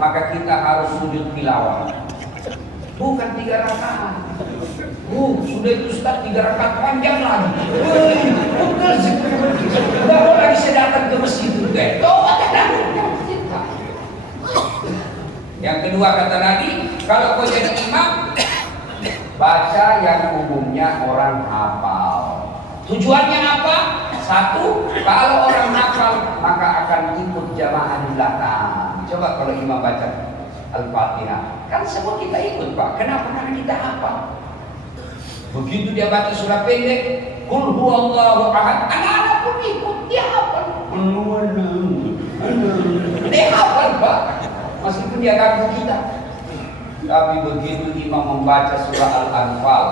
maka kita harus sujud tilawah. Bukan 3 rakaat. Sudah itu Ustaz 3 rakaat panjang lagi. Bukan baru lagi saya datang ke masjid juga. Yang kedua kata Nabi, kalau kau jadi imam, baca yang umumnya orang hafal. Tujuannya apa? Satu, kalau orang hafal maka akan ikut jamaah di belakang. Coba kalau imam baca Al-Fatihah, kan semua kita ikut Pak. Kenapa? Karena kita hafal. Begitu dia baca surah pendek, Qul huwallahu ahad, anak-anak pun ikut, dia hafal. Dia hafal Pak, meskipun dia ganggu kita. Tapi begitu imam membaca surah Al-Anfal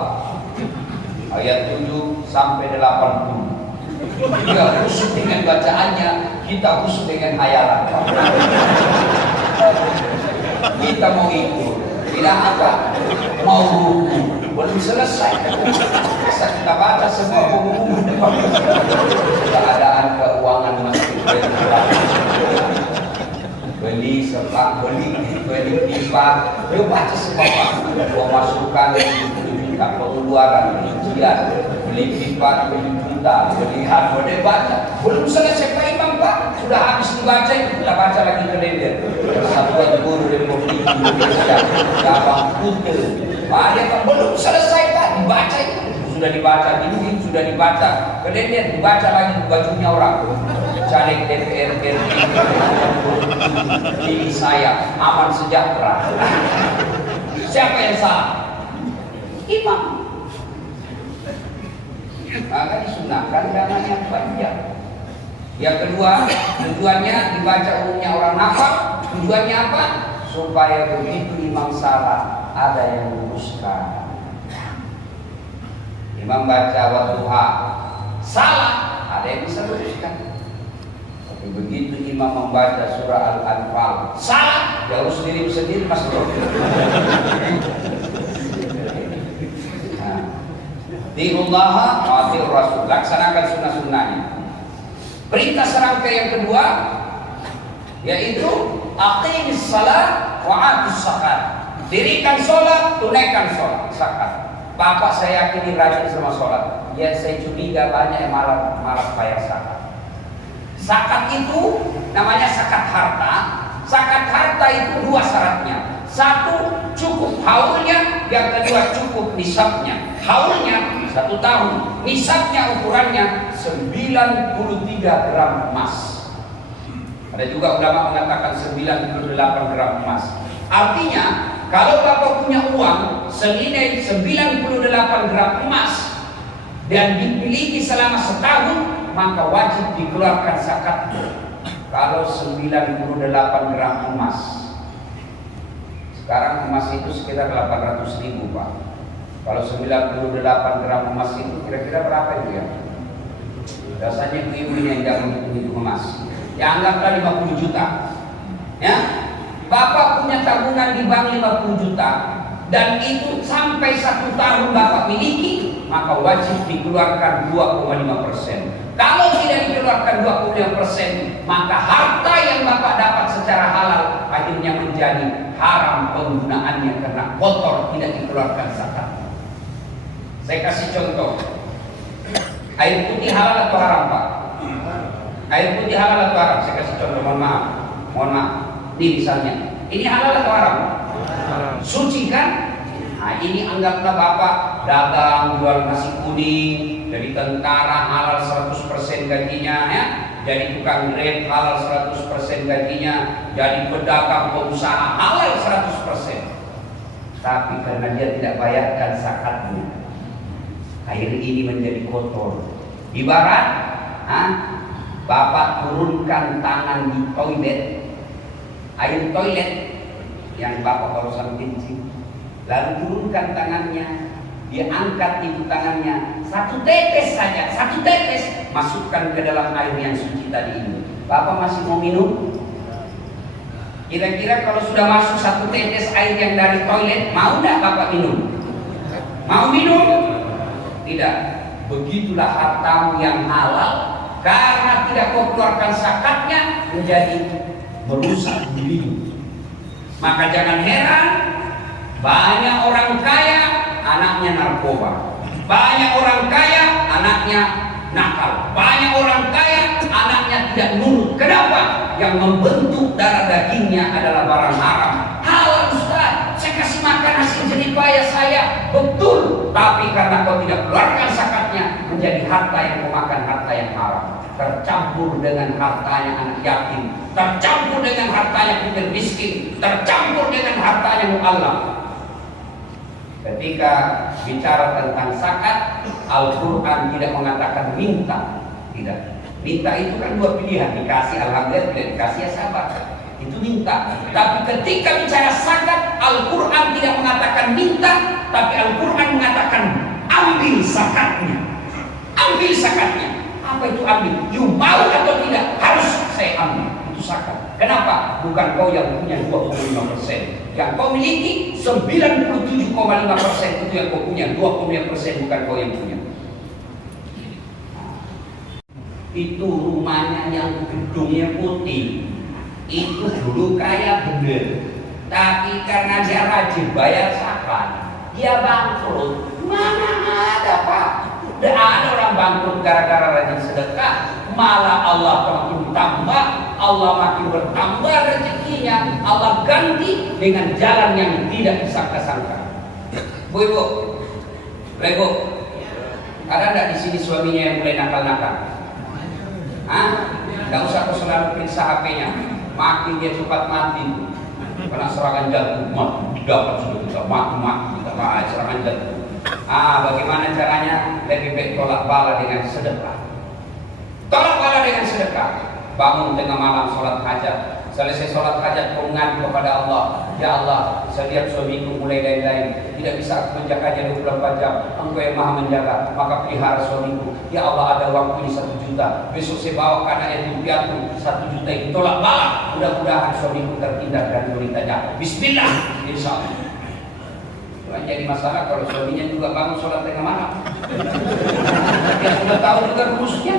ayat 7 sampai 80, dia khusyuk dengan bacaannya, kita khusyuk dengan hayalan. Kita mau ikut, tidak apa, mau ruku, belum selesai. Bisa kita baca semua pengumuman keadaan keuangan masjid, beli sepak, beli pipa, dia baca semua Pak. Pemasukan 10 juta, pengeluaran rincian, beli pipa 7 juta, beli hardware, dia baca. Belum selesai Pak Imam Pak, sudah habis dibaca itu kita baca lagi kalender. Persatuan Guru Republik Indonesia, Cabang Kutel. Dia kan belum selesai Pak, dibaca itu. Sudah dibaca dinding, sudah dibaca kalender, dibaca lagi bajunya orang. Caleg DPR RI, ini saya aman sejahtera. Siapa yang salah? Imam. Maka disunahkan jangan yang panjang. Yang kedua, tujuannya dibaca umumnya orang hafal. Tujuannya apa? Supaya begitu imam salah, ada yang meluruskan. Imam baca wadduha, salah, ada yang bisa luruskan. Tapi begitu imam membaca surah Al-Anfal, salah, dia harus sendiri masuk. Tiullaha wa tiur Rasul, laksanakan sunnah-sunnahnya. Perintah serangkai yang kedua yaitu aqimis salat wa atus zakat. Dirikan sholat, tunaikan sholat, zakat. Bapak saya yakin rajin sama sholat. Ya saya curiga banyak yang malas bayar zakat. Zakat itu namanya zakat harta. Zakat harta itu 2 syaratnya. 1, cukup haulnya. Yang kedua, cukup nisabnya. Haulnya 1 tahun. Nisabnya ukurannya 93 gram emas. Ada juga ulama mengatakan 98 gram emas. Artinya, kalau Bapak punya uang senilai 98 gram emas dan dimiliki selama setahun, maka wajib dikeluarkan zakat. Kalau 98 gram emas, sekarang emas itu sekitar 800.000 Pak. Kalau 98 gram emas itu kira-kira berapa itu ya? Rasanya ibu yang jangan hitung emas. Ya anggaplah 50 juta. Ya, Bapak punya tabungan di bank 50 juta dan itu sampai 1 tahun Bapak miliki, maka wajib dikeluarkan 2,5%. Kalau tidak dikeluarkan 2,5%, maka harta yang Bapak dapat secara halal akhirnya menjadi haram penggunaannya karena kotor, tidak dikeluarkan zakat. Saya kasih contoh. Air putih halal atau haram Pak? Air putih halal atau haram? Saya kasih contoh, mohon maaf. Ini misalnya, ini halal atau haram? Suci kan? Nah ini anggaplah Bapak dagang, jual nasi kuning, jadi tentara halal 100% gajinya ya, jadi tukang grab halal 100% gajinya, jadi pedagang pengusaha halal 100%. Tapi karena dia tidak bayarkan zakatnya, air ini menjadi kotor. Ibarat Bapak turunkan tangan di toilet, air toilet yang Bapak barusan kencing, lalu turunkan tangannya, dia angkat itu tangannya 1 tetes saja, 1 tetes, masukkan ke dalam air yang suci tadi ini. Bapak masih mau minum? Kira-kira kalau sudah masuk 1 tetes air yang dari toilet, mau tidak Bapak minum? Mau minum? Tidak. Begitulah hartamu yang halal, karena tidak kau keluarkan zakatnya menjadi merusak dirimu. Maka jangan heran banyak orang kaya anaknya narkoba, banyak orang kaya anaknya nakal, banyak orang kaya anaknya tidak nurut. Kenapa? Yang membentuk darah dagingnya adalah barang haram. Halal Ustaz, saya kasih makan hasil jerih payah saya, betul. Tapi karena kau tidak keluarkan zakatnya, menjadi harta yang memakan harta yang haram. Tercampur dengan hartanya anak yatim, tercampur dengan hartanya fakir miskin, tercampur dengan hartanya mu'allaf. Ketika bicara tentang zakat, Al-Quran tidak mengatakan minta. Tidak. Minta itu kan dua pilihan, dikasih alhamdulillah, tidak dikasih ya sabar. Itu minta. Tapi ketika bicara zakat, Al-Quran tidak mengatakan minta, tapi Al-Quran mengatakan ambil zakatnya. Ambil zakatnya. Apa itu ambil? You mau atau tidak? Harus saya ambil. Itu zakat. Kenapa? Bukan kau yang punya 25%. Yang kau miliki 97,5% itu yang kau punya. 25% bukan kau yang punya. Itu rumahnya yang gedungnya putih. Itu dulu kaya bener. Tapi karena dia rajin bayar zakat, dia bangkrut. Mana ada Pak? Tidak ada orang bangkrut gara-gara rajin sedekah. Malah Allah makin tambah, Allah makin bertambah rezekinya. Allah ganti dengan jalan yang tidak disangka-sangka. Bu Ibu, Ibu, ada nggak di sini suaminya yang mulai nakal-nakal? Nggak usah kau selalu periksa HP-nya. Makin dia cepat mati. Karena serangan jantung mati, dapat sudah kita mati, kita serangan jantung. Bagaimana caranya? Lebih baik tolak bala dengan sedekah. Tolak bala dengan sedekah. Bangun tengah malam sholat hajat. Selesai sholat hajat kau mengadu kepada Allah. Ya Allah, setiap suamiku mulai lain-lain, tidak bisa aku menjaganya 24 jam. Engkau yang maha menjaga, maka pelihara suamiku. Ya Allah, ada uang ini 1 juta. Besok saya bawa ke anak yatim piatu 1 juta itu. Tolak bala. Mudah-mudahan suamiku terhindar dari beritanya. Bismillah. Insya Allah. Yang jadi masalah kalau suaminya juga bangun sholat tengah malam. Dia sudah tahu juga rumusnya.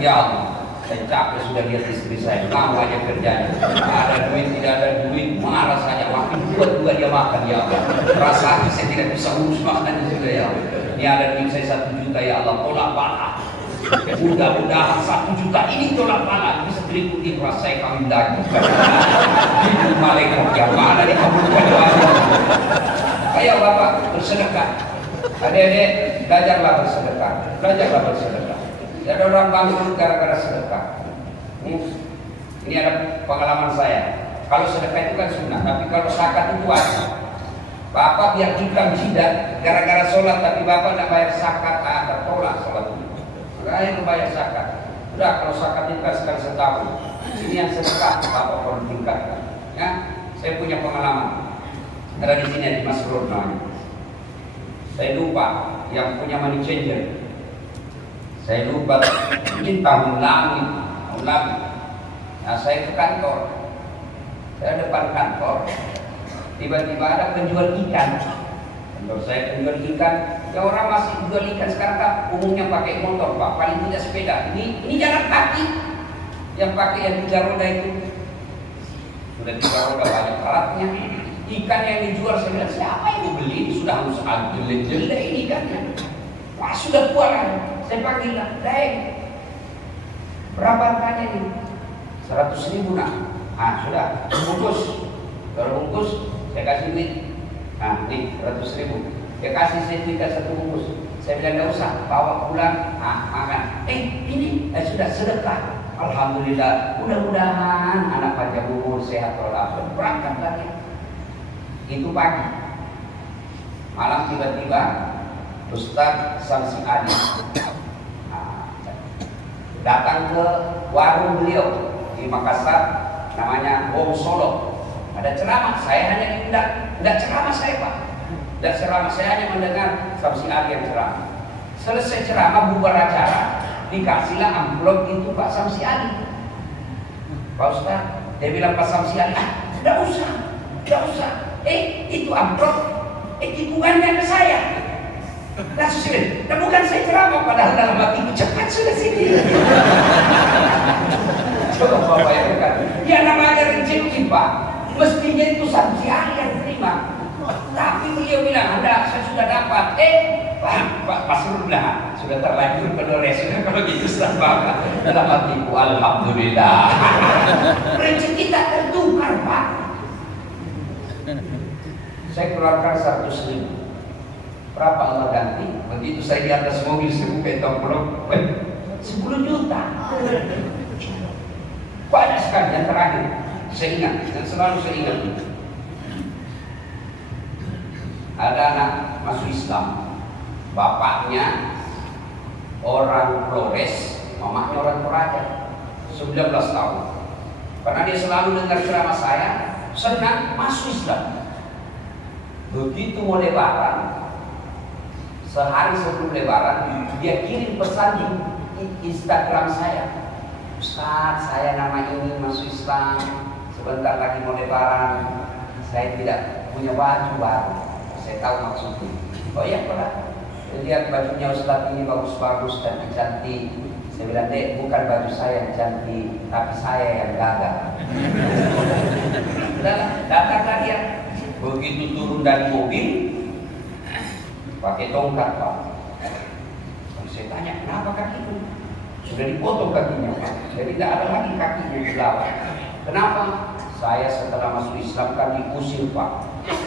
Ya Allah, saya capek sudah lihat istri saya, kamu aja kerjanya. Ada duit, tidak ada duit, marah saja. Makin buat juga dia makan, ya Allah. Rasa saya tidak bisa urus makannya sudah, ya Allah. Ini ada duit saya 1 juta, ya Allah, tolak bala. Mudah-mudahan 1 juta ini tolak bala bisa beli putih rasai kami daging. Ibu malaikat yang mana dikabulkan doa. Ayo Bapak bersedekah. Adik-adik belajarlah bersedekah. Belajarlah bersedekah. Ada orang bangkrut gara-gara sedekah. Ini ada pengalaman saya. Kalau sedekah itu kan sunnah, tapi kalau zakat itu wajib. Bapak biar hutang jidat gara-gara sholat, tapi Bapak tidak bayar zakat, tertolak sholat itu. Makanya bayar zakat. Udah kalau zakat itu kan sekali setahun. Ini yang sedekah Bapak perlu tingkatkan. Ya, saya punya pengalaman. Ada di sini di Mas Rod namanya. Saya lupa yang punya money changer. Saya lupa ini tahun lalu. Nah, saya ke kantor. Saya depan kantor. Tiba-tiba ada penjual ikan. Kantor saya penjual ikan. Ya orang masih jual ikan sekarang kan umumnya pakai motor Pak, paling tidak sepeda. Ini jalan kaki. Yang pakai yang 3 roda itu. Sudah 3 roda banyak alatnya. Ikan yang dijual saya bilang siapa yang mau beli? Sudah harus jelek-jelek ini ikannya. Wah sudah tua kan. Saya panggil lah, berapa harganya ini? 100.000 nak. Sudah, bungkus. Kalau bungkus, saya kasih duit. Nih 100.000. Dia kasih saya duit 1 bungkus. Saya bilang nggak usah, bawa pulang. Makan. Ini sudah sedekah. Alhamdulillah. Mudah-mudahan anak panjang umur sehat walafiat. Berangkat lagi. Itu pagi. Malam tiba-tiba Ustaz Samsi Adi datang ke warung beliau di Makassar, namanya Wong Solo. Ada ceramah, saya hanya tidak ceramah saya Pak, tidak ceramah, saya hanya mendengar Samsi Adi yang ceramah. Selesai ceramah bubar acara, dikasihlah amplop itu Pak Samsi Adi. Pak Ustaz, dia bilang Pak Samsi Adi, tidak usah. Itu amplop, tikungannya ke saya. Langsung sini, dan bukan saya ceramah, padahal dalam hatiku cepat sudah sini. Coba Bapak bayangkan, ya namanya rezeki Pak, mestinya itu sanksian yang terima. Tapi beliau bilang, ada, saya sudah dapat. Pak Pasur bilang, sudah terlanjur Dolores, sudah kalau gitu sabar. Dalam hatiku, alhamdulillah. Rezeki tak tertukar Pak. Saya keluarkan 100.000. Berapa Allah ganti? Begitu saya di atas mobil, saya buka envelope, 10 juta. Banyak sekali. Yang terakhir, saya ingat, dan selalu saya ingat. Ada anak masuk Islam, bapaknya orang Flores, mamanya orang Toraja, 19 tahun. Karena dia selalu dengar ceramah saya, senang masuk Islam. Begitu mau lebaran, sehari sebelum lebaran, dia kirim pesan di Instagram saya. Ustaz, saya nama ini masuk Islam, sebentar lagi mau lebaran, saya tidak punya baju baru. Saya tahu maksudnya. Oh iya Pak, lihat bajunya Ustaz ini bagus-bagus dan cantik. Saya bilang, Dek, bukan baju saya yang cantik, tapi saya yang gagal. Datanglah dia. Begitu turun dari mobil, pakai tongkat Pak. Saya tanya, kenapa kakiku? Sudah dipotong kakinya Pak. Jadi tidak ada lagi kakinya di bawah. Kenapa? Saya setelah masuk Islam kan diusir Pak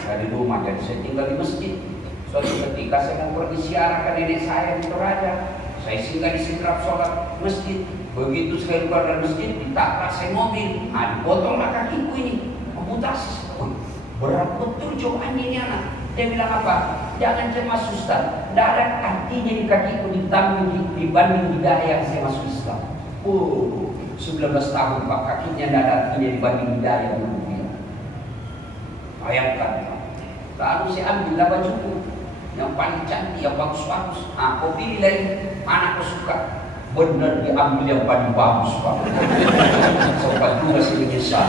dari rumah, jadi saya tinggal di masjid. Suatu ketika saya mau pergi siarah ke nenek saya di Toraja. Saya singgah di setrap sholat masjid. Begitu saya keluar dari masjid, ditabrak saya mobil. Dipotonglah kakiku ini, amputasi. Berat betul cobaannya ini anak. Dia bilang apa? Jangan cemas Ustaz, tidak ada artinya di kakiku dibanding hidayah yang saya masuk Islam. 19 tahun Pak, kakinya tidak ada artinya dibanding hidayah yang dia. Bayangkan. Lalu saya ambillah bajuku yang paling cantik, yang bagus-bagus. Kau pilih lagi mana kau suka. Benar diambil yang paling bagus Pak. Sobat lu masih menyesal.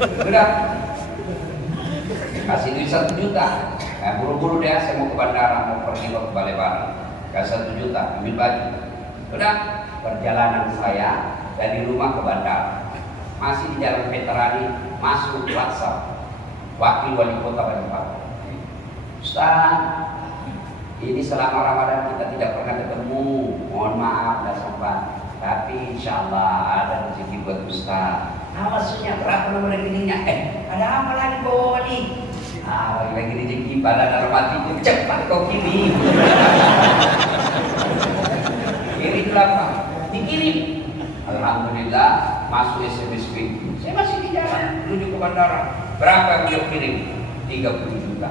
Sudah kasih duit 1 juta. Buru-buru deh, saya mau ke bandara, mau pergi ke Balebaran. Kasih 1 juta, ambil baju. Sudah perjalanan saya dari rumah ke bandara. Masih di jalan Veterani, masuk WhatsApp Wakil Wali Kota Balikpapan. Ustaz, ini selama Ramadan kita tidak pernah ketemu. Mohon maaf dan sempat. Tapi insya Allah ada rezeki buat Ustaz. Maksudnya berapa nomor rekeningnya? Ada apa lagi Pak Wali? Lagi rezeki pada dalam hatiku. Cepat kau kirim. Kirim berapa? Dikirim. Alhamdulillah masuk SMS itu. Saya masih di jalan menuju ke bandara. Berapa yang beliau kirim? 30 juta.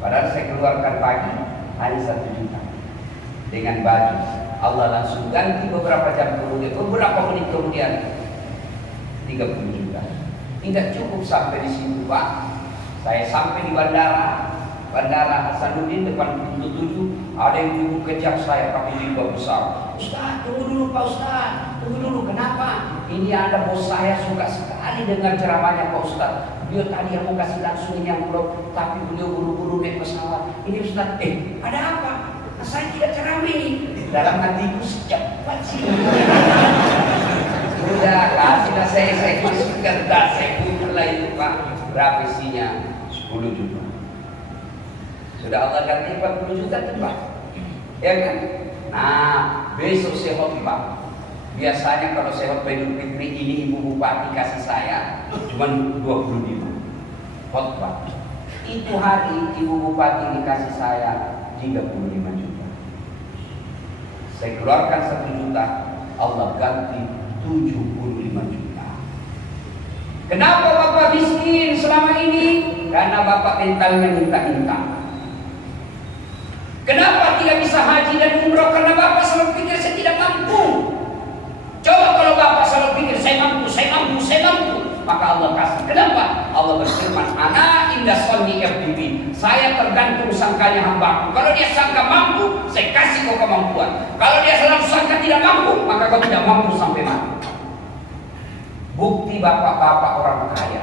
Padahal saya keluarkan pagi hanya 1 juta. Dengan baju. Allah langsung ganti beberapa jam kemudian, beberapa menit kemudian 30 juta. Tidak cukup sampai di situ Pak. Saya sampai di bandara Hasanuddin depan pintu 7. Ada yang duduk kejar saya pakai jilbab besar. Ustaz, tunggu dulu Pak Ustaz. Tunggu dulu, kenapa? Ini ada bos saya suka sekali dengan ceramahnya Pak Ustaz. Beliau tadi yang mau kasih langsung ini yang belum, tapi beliau buru-buru naik pesawat. Ini Ustaz, ada apa? Saya tidak ceramah ini. Dalam hatiku secepat sih. Udah kasihlah saya masukkan tas, saya kumpullah itu Pak. Berapa isinya? 10 juta. Sudah Allah ganti 40 juta tuh Pak. Ya kan? Nah, besok saya khotbah. Biasanya kalau saya khotbah Idul Fitri ini Ibu Bupati kasih saya cuma 20.000 khotbah. Itu hari Ibu Bupati ini kasih saya 35 juta. Saya keluarkan 1 juta, Allah ganti 75 juta. Kenapa Bapak miskin selama ini? Karena Bapak mentalnya minta-minta. Kenapa tidak bisa haji dan umroh? Karena Bapak selalu pikir saya tidak mampu. Coba kalau Bapak selalu pikir saya mampu. Maka Allah kasih. Kenapa? Allah berfirman, Ana indah sonni FDB. Saya tergantung sangkanya hambaku. Kalau dia sangka mampu, saya kasih kau kemampuan. Kalau dia selalu sangka tidak mampu, maka kau tidak mampu sampai mati. Bukti bapak-bapak orang kaya,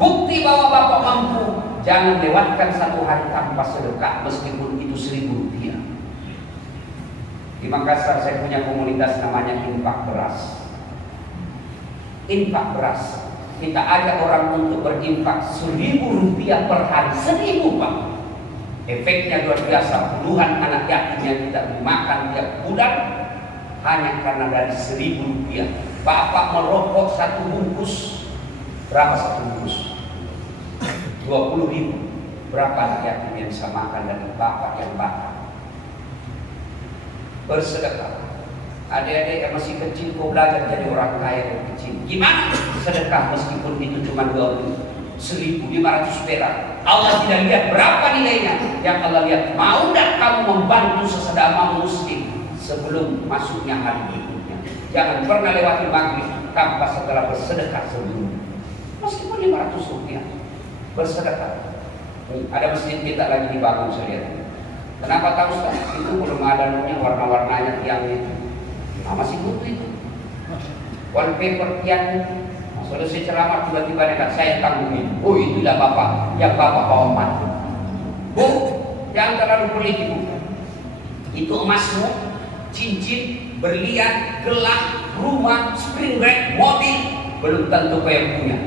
bukti bahwa bapak mampu jangan lewatkan satu hari tanpa sedekah meskipun itu 1.000 rupiah. Di Makassar saya punya komunitas namanya infak beras. Infak beras, kita ajak orang untuk berinfak 1.000 rupiah per hari. 1.000 Pak. Efeknya luar biasa. Puluhan anak yatim yang kita makan tiap bulan hanya karena dari 1.000 rupiah. Bapak merokok satu bungkus, berapa satu bungkus? 20.000. Berapa anak yatim yang bisa makan dari bapak yang bakar? Bersedekah. Adik-adik yang masih kecil, kau belajar jadi orang kaya yang kecil. Gimana sedekah meskipun itu cuma 1.500 perak? Allah tidak lihat berapa nilainya. Yang Allah lihat, mau tidak kamu membantu sesama muslim sebelum masuknya hari berikutnya. Jangan pernah lewati maghrib tanpa setelah bersedekah sebelum. Meskipun 500 rupiah bersedekah. Ada masjid kita lagi dibangun, saya lihat. Kenapa tahu Ustaz? Itu belum ada warna-warnanya tiangnya itu. Nah, masih butuh itu. Wallpaper tiangnya. Nah, selesai ceramah tiba-tiba dekat saya tanggung itu. Oh, itu dah bapak, yang bapak bawa mati. Bu, jangan terlalu pelit ibu. Itu emasmu, cincin, berlian, gelang, rumah, spring rack, mobil, belum tentu kau yang punya.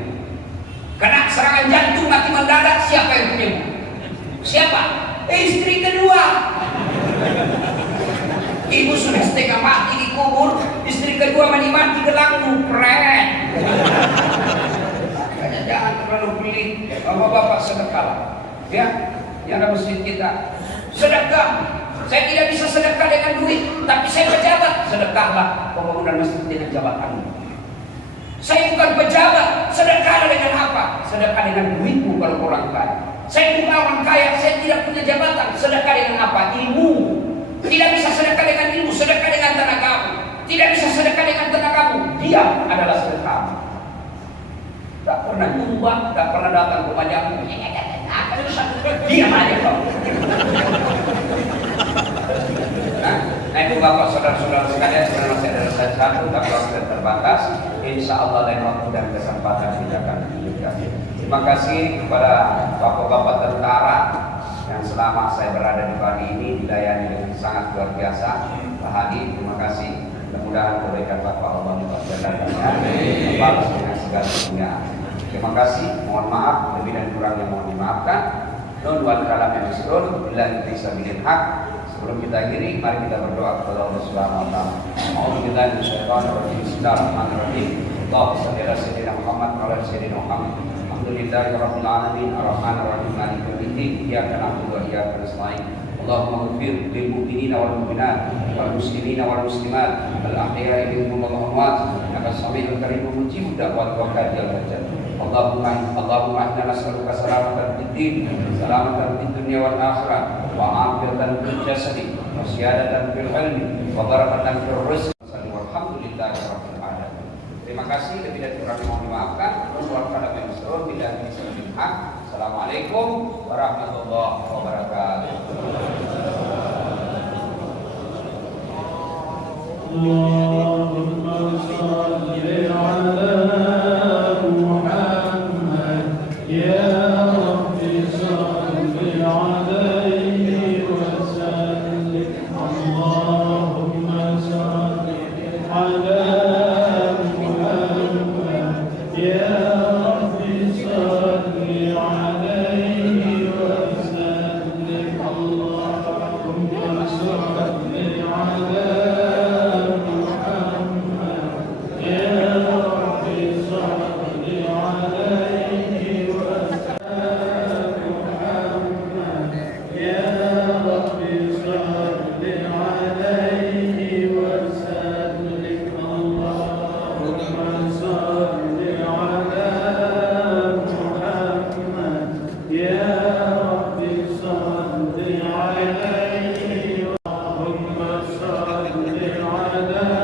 Kena serangan jantung mati mendadak, siapa yang punya? Siapa? Istri kedua. Ibu sudah setengah mati dikubur, istri kedua mati gelangmu, pret. Jangan terlalu pelit. Bapak-bapak sedekah. Ya, yang ada masjid kita sedekah. Saya tidak bisa sedekah dengan duit, tapi saya pejabat, sedekahlah pembangunan masjid dengan jabatanmu. Saya bukan pejabat, sedekah dengan apa? Sedekah dengan duitmu kalau orang kaya. Saya bukan orang kaya, saya tidak punya jabatan. Sedekah dengan apa? Ilmu. Tidak bisa sedekah dengan ilmu, sedekah dengan tenagamu. Tidak bisa sedekah dengan tenagamu, dia adalah sedekah. Tak pernah nyumbang, tak pernah datang ke rumahmu. Diam aja kau. Nah itu Bapak saudara-saudara sekalian, sebenarnya masih ada satu tapi waktu terbatas. Insya Allah lain waktu dan kesempatan kita akan lanjutkan. Terima kasih kepada bapak-bapak tentara yang selama saya berada di pagi ini dilayani dengan sangat luar biasa. Pak Hadi, terima kasih. Mudah-mudahan kebaikan Bapak Allah lipat gandakannya. Bapak dengan segala dunia. Terima kasih. Mohon maaf lebih dan kurangnya mohon dimaafkan. Nun wal kalam yang disebut bila bisa bikin hak. Sebelum kita akhiri, mari kita berdoa kepada Allah Subhanahu wa taala. A'udzubillahi minasyaitonir rajim. Bismillahirrahmanirrahim. Allahumma shalli ala sayyidina Muhammad wa ala sayyidina Muhammad. Alhamdulillahi rabbil alamin, arrahmanir rahim, maliki yaumiddin. Iyyaka na'budu wa iyyaka nasta'in. Allahumma ighfir lil mu'minina wal mu'minat wal muslimina wal muslimat al ahya'i minhum wal amwat. Innaka samii'un qariibun mujibud da'wat wa qadiyal hajat. Allahumma inna nas'aluka salamatan fid din, salamatan fid dunya wal akhirah, wa afiyatan fil jasadi, wa ziyadatan fil ilmi, wa barakatan fil rizqi. Walhamdulillahi rabbil alamin. Terima kasih, lebih dan kurang mohon dimaafkan. Assalamualaikum warahmatullahi wabarakatuh. Allahumma shalli ala Muhammad ya Rabbi shalli alaihi wa sallim. Allahumma shalli ala عليه اللهم صل على